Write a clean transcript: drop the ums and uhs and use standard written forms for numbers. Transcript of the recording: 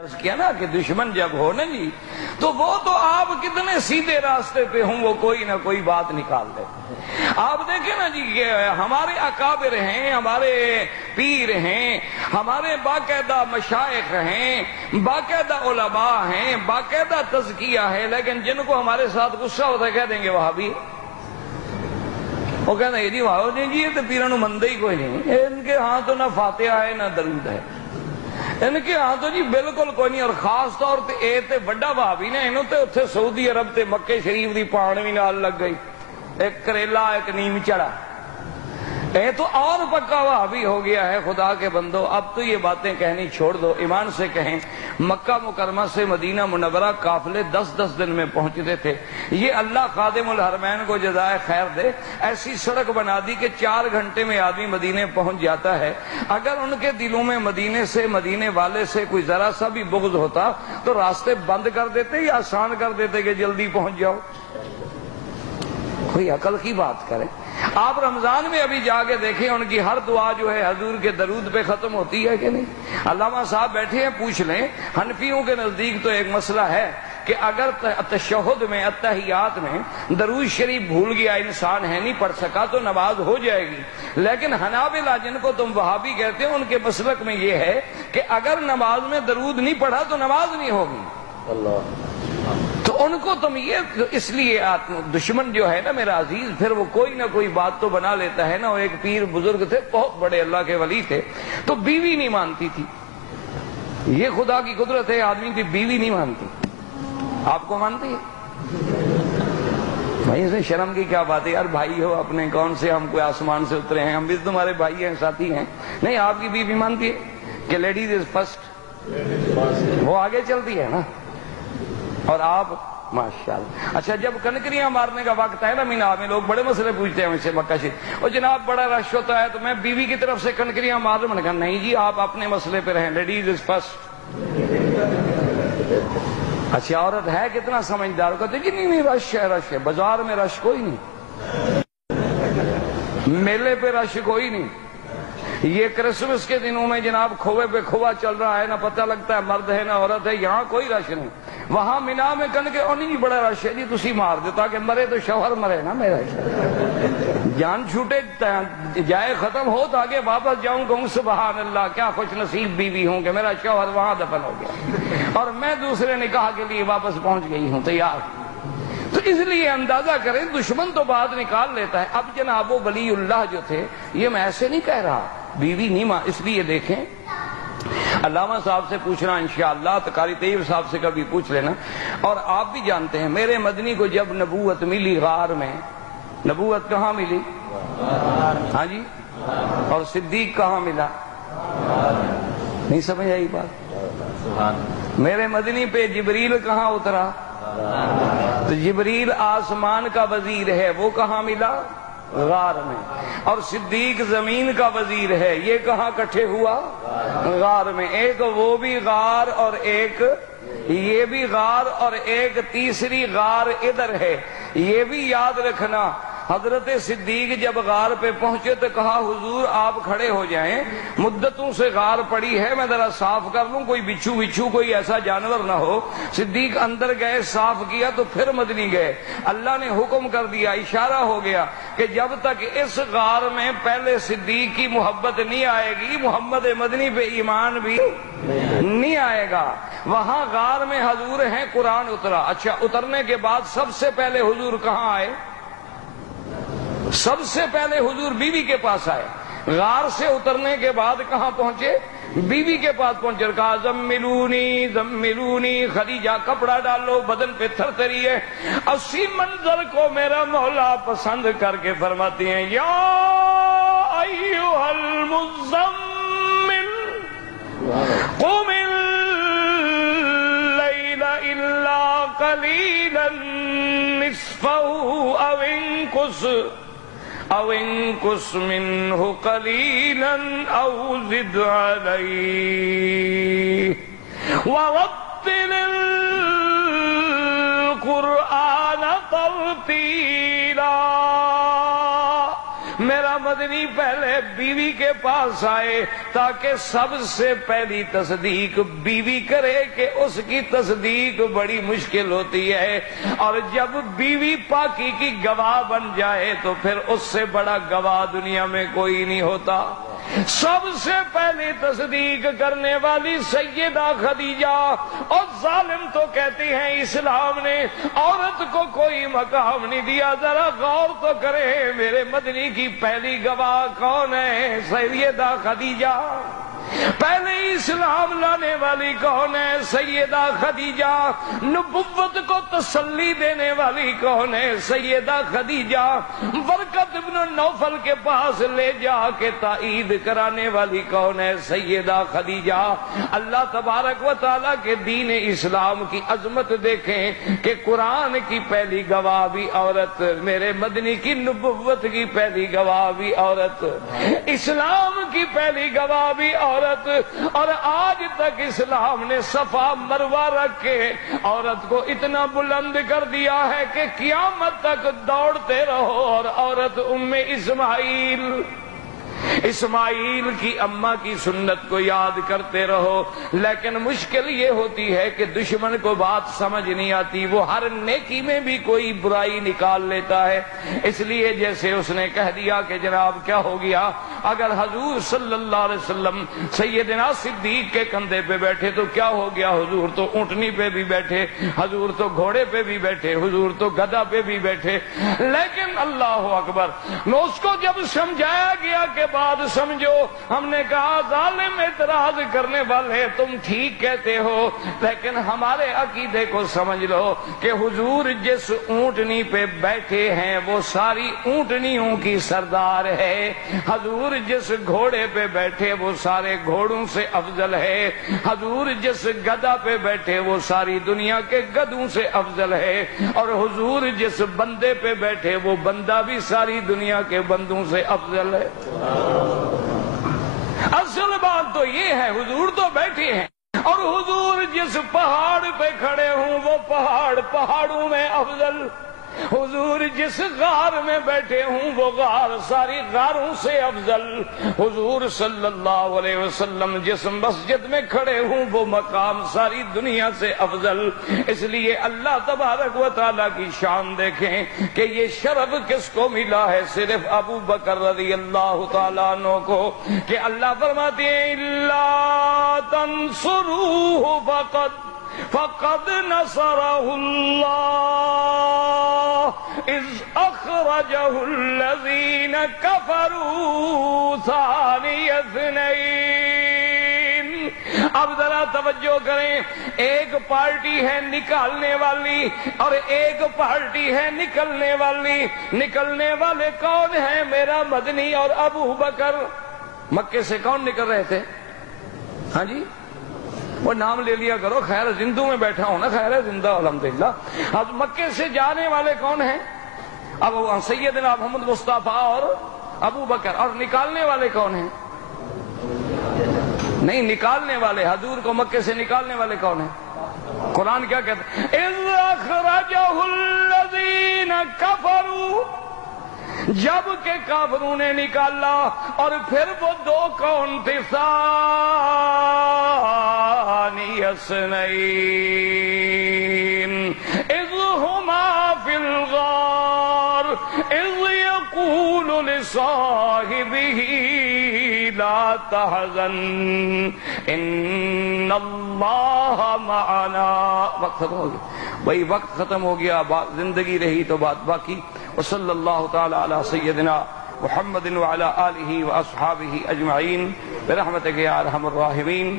عرض کیا نا کہ دشمن جب ہو نا جی تو وہ تو آپ کتنے سیدھے راستے پہ ہوں وہ کوئی نہ کوئی بات نکال دے. آپ دیکھیں نا جی کہ ہمارے اکابر ہیں، ہمارے پیر ہیں، ہمارے باقاعدہ مشائخ ہیں، باقاعدہ علماء ہیں، باقاعدہ تزکیہ ہے، لیکن جن کو ہمارے ساتھ غصہ ہوتا ہے کہہ دیں گے وہابی. وہ کہتے ہیں جی واہ جی یہ تو پیروں مندے ہی کوئی نہیں، ان کے ہاں تو نہ فاتحہ ہے نہ درود ہے، ان کے ہاں تو جی بالکل کوئی نہیں. اور خاص طور تے اے تے بڑا وہابی نے انہوں تے اتھے سعودی عرب تے مکے شریف دی پان بھی نال لگ گئی، ایک کریلا ایک نیم چڑا. اے تو اور پکا وہابی ہو گیا ہے. خدا کے بندو اب تو یہ باتیں کہنی چھوڑ دو، ایمان سے کہیں مکہ مکرمہ سے مدینہ منورہ قافلے 10 دن میں پہنچتے تھے. یہ اللہ خادم الحرمین کو جزائے خیر دے، ایسی سڑک بنا دی کہ 4 گھنٹے میں آدمی مدینے پہنچ جاتا ہے. اگر ان کے دلوں میں مدینے سے مدینے والے سے کوئی ذرا سا بھی بغض ہوتا تو راستے بند کر دیتے یا آسان کر دیتے کہ جلدی پہنچ جاؤ. کوئی عقل کی بات کرے. آپ رمضان میں ابھی جا کے دیکھیں ان کی ہر دعا جو ہے حضور کے درود پہ ختم ہوتی ہے کہ نہیں. علامہ صاحب بیٹھے ہیں، پوچھ لیں حنفیوں کے نزدیک تو ایک مسئلہ ہے کہ اگر تشہد میں اتحیات میں درود شریف بھول گیا انسان ہے نہیں پڑھ سکا تو نماز ہو جائے گی. لیکن حنابلہ جن کو تم وہابی کہتے ہیں ان کے مسلک میں یہ ہے کہ اگر نماز میں درود نہیں پڑھا تو نماز نہیں ہوگی. اللہ تو ان کو تم یہ اس لیے دشمن جو ہے نا میرا عزیز پھر وہ کوئی نہ کوئی بات تو بنا لیتا ہے نا. وہ ایک پیر بزرگ تھے، بہت بڑے اللہ کے ولی تھے، تو بیوی نہیں مانتی تھی. یہ خدا کی قدرت ہے، آدمی کی بیوی نہیں مانتی. آپ کو مانتی ہے بھائی؟ اس میں شرم کی کیا بات ہے یار، بھائی ہو اپنے، کون سے ہم کوئی آسمان سے اترے ہیں، ہم بھی تمہارے بھائی ہیں ساتھی ہیں. نہیں، آپ کی بیوی مانتی ہے کہ لیڈیز از فرسٹ، وہ آگے چلتی ہے نا. اور آپ ماشاءاللہ. اچھا جب کنکریاں مارنے کا وقت ہے نا مینا میں لوگ بڑے مسئلے پوچھتے ہیں مجھ سے مکہ شریف، اور جناب بڑا رش ہوتا ہے تو میں بیوی کی طرف سے کنکریاں مار دوں. میں نے کہا نہیں جی آپ اپنے مسئلے پہ رہیں، لیڈیز از فرسٹ. اچھا عورت ہے کتنا سمجھدار، کہتے جی نہیں رش ہے، رش ہے. بازار میں رش کوئی نہیں، میلے پہ رش کوئی نہیں. یہ کرسمس کے دنوں میں جناب کھوے پہ کھوا چل رہا ہے، نہ پتہ لگتا ہے مرد ہے نہ عورت ہے. یہاں کوئی رش نہیں. وہاں مینا میں کن کے نہیں بڑا رش ہے جی تسی مار دو تاکہ مرے تو شوہر مرے نا میرا، جان چھوٹے جائے ختم ہو تاکہ واپس جاؤں کہوں سبحان اللہ کیا خوش نصیب بیوی ہوں کہ میرا شوہر وہاں دفن ہو گیا اور میں دوسرے نکاح کے لیے واپس پہنچ گئی ہوں تیار. تو اس لیے اندازہ کریں دشمن تو بات نکال لیتا ہے. اب جناب وہ ولی اللہ جو تھے، یہ میں ایسے نہیں کہہ رہا بیوی نہیں اس لیے دیکھیں علامہ صاحب سے پوچھنا انشاءاللہ، قاری طیب صاحب سے کبھی پوچھ لینا. اور آپ بھی جانتے ہیں میرے مدنی کو جب نبوت ملی غار میں، نبوت کہاں ملی؟ ہاں جی. اور صدیق کہاں ملا؟ نہیں سمجھ آئی بات؟ میرے مدنی پہ جبریل کہاں اترا؟ تو جبریل آسمان کا وزیر ہے، وہ کہاں ملا؟ غار میں. اور صدیق زمین کا وزیر ہے، یہ کہاں کٹھے ہوا؟ غار میں. ایک وہ بھی غار اور ایک یہ بھی غار اور ایک تیسری غار ادھر ہے. یہ بھی یاد رکھنا حضرت صدیق جب غار پہ پہنچے تو کہا حضور آپ کھڑے ہو جائیں، مدتوں سے غار پڑی ہے میں ذرا صاف کر لوں، کوئی بچھو کوئی ایسا جانور نہ ہو. صدیق اندر گئے، صاف کیا تو پھر مدنی گئے. اللہ نے حکم کر دیا، اشارہ ہو گیا کہ جب تک اس غار میں پہلے صدیق کی محبت نہیں آئے گی محمد مدنی پہ ایمان بھی نہیں آئے گا. وہاں غار میں حضور ہیں، قرآن اترا. اچھا اترنے کے بعد سب سے پہلے حضور کہاں آئے؟ سب سے پہلے حضور بیوی کے پاس آئے. غار سے اترنے کے بعد کہاں پہنچے؟ بیوی کے پاس پہنچے. کہا زملونی زملونی، خدیجہ کپڑا ڈالو، بدن پہ تھر تھری ہے. اسی منظر کو میرا مولا پسند کر کے فرماتی ہیں یا ایھا المزمل قم اللیل الا قلیلا نصفہ او انقص منہ قلیلا او زد علیہ ورتل القرآن ترتیلا. میرا مدنی پہلے بیوی کے کے پاس آئے تاکہ سب سے پہلی تصدیق بیوی کرے کہ اس کی تصدیق بڑی مشکل ہوتی ہے، اور جب بیوی پاکی کی گواہ بن جائے تو پھر اس سے بڑا گواہ دنیا میں کوئی نہیں ہوتا۔ سب سے پہلے تصدیق کرنے والی سیدہ خدیجہ، اور ظالم تو کہتے ہیں اسلام نے عورت کو کوئی مقام نہیں دیا۔ ذرا غور تو کرے، میرے مدنی کی پہلی گواہ کون ہے؟ سیدہ خدیجہ۔ پہلے اسلام لانے والی کون ہے؟ سیدہ خدیجہ۔ نبوت کو تسلی دینے والی کون ہے؟ سیدہ خدیجہ۔ ورقۃ بن نوفل کے پاس لے جا کے تائید کرانے والی کون ہے؟ سیدہ خدیجہ۔ اللہ تبارک و تعالیٰ کے دین اسلام کی عظمت دیکھیں کہ قرآن کی پہلی گواہ بھی عورت، میرے مدنی کی نبوت کی پہلی گواہ بھی عورت، اسلام کی پہلی گواہ بھی عورت، اور آج تک اسلام نے صفا مروہ رکھ کے عورت کو اتنا بلند کر دیا ہے کہ قیامت تک دوڑتے رہو اور عورت اسماعیل کی اماں کی سنت کو یاد کرتے رہو۔ لیکن مشکل یہ ہوتی ہے کہ دشمن کو بات سمجھ نہیں آتی، وہ ہر نیکی میں بھی کوئی برائی نکال لیتا ہے۔ اس لیے جیسے اس نے کہہ دیا کہ جناب کیا ہو گیا، اگر حضور صلی اللہ علیہ وسلم سیدنا صدیق کے کندھے پہ بیٹھے تو کیا ہو گیا، حضور تو اونٹنی پہ بھی بیٹھے، حضور تو گھوڑے پہ بھی بیٹھے، حضور تو گدھا پہ بھی بیٹھے۔ لیکن اللہ اکبر، اس کو جب سمجھایا گیا کہ بات سمجھو، ہم نے کہا ظالم اعتراض کرنے والے تم ٹھیک کہتے ہو، لیکن ہمارے عقیدے کو سمجھ لو کہ حضور جس اونٹنی پہ بیٹھے ہیں وہ ساری اونٹنیوں کی سردار ہے، حضور جس گھوڑے پہ بیٹھے وہ سارے گھوڑوں سے افضل ہے، حضور جس گدھا پہ بیٹھے وہ ساری دنیا کے گدھوں سے افضل ہے، اور حضور جس بندے پہ بیٹھے وہ بندہ بھی ساری دنیا کے بندوں سے افضل ہے۔ اصل بات تو یہ ہے، حضور تو بیٹھے ہیں، اور حضور جس پہاڑ پہ کھڑے ہوں وہ پہاڑ پہاڑوں میں افضل، حضور جس غار میں بیٹھے ہوں وہ غار ساری غاروں سے افضل، حضور صلی اللہ علیہ وسلم جس مسجد میں کھڑے ہوں وہ مقام ساری دنیا سے افضل۔ اس لیے اللہ تبارک و تعالیٰ کی شان دیکھیں کہ یہ شرف کس کو ملا ہے؟ صرف ابو بکر رضی اللہ تعالیٰ عنہ کو، کہ اللہ فرماتے ہیں الا تنصروہ فقد نصرہ اللہ اذ اخرجہ الذین کفروا ثانی اثنین۔ اب ذرا توجہ کریں، ایک پارٹی ہے نکالنے والی اور ایک پارٹی ہے نکلنے والی۔ نکلنے والے کون ہیں؟ میرا مدنی اور ابو بکر۔ مکے سے کون نکل رہے تھے؟ ہاں جی، وہ نام لے لیا کرو، خیر زندوں میں بیٹھا ہوں نا، خیر ہے زندہ الحمدللہ۔ اب مکے سے جانے والے کون ہیں؟ اب سیدنا محمد مصطفیٰ اور ابو بکر۔ اور نکالنے والے کون ہیں؟ نہیں، نکالنے والے حضور کو مکے سے نکالنے والے کون ہیں؟ قرآن کیا کہتا ہے؟ اذ اخرجہ الذین کفروا، جب کہ کافروں نے نکالا۔ اور پھر وہ دو کون تھے؟ ثانی اثنین اذ ہما فی الغار اذ یقول لصاحبہ لا تحزن ان اللہ معنا۔ وقت ختم ہو گیا بھائی، وقت ختم ہو گیا، زندگی رہی تو بات باقی۔ وصلی اللہ تعالی علی سیدنا محمد وعلی آلہ واصحابہ اجمعین برحمتک یا ارحم الراحمین۔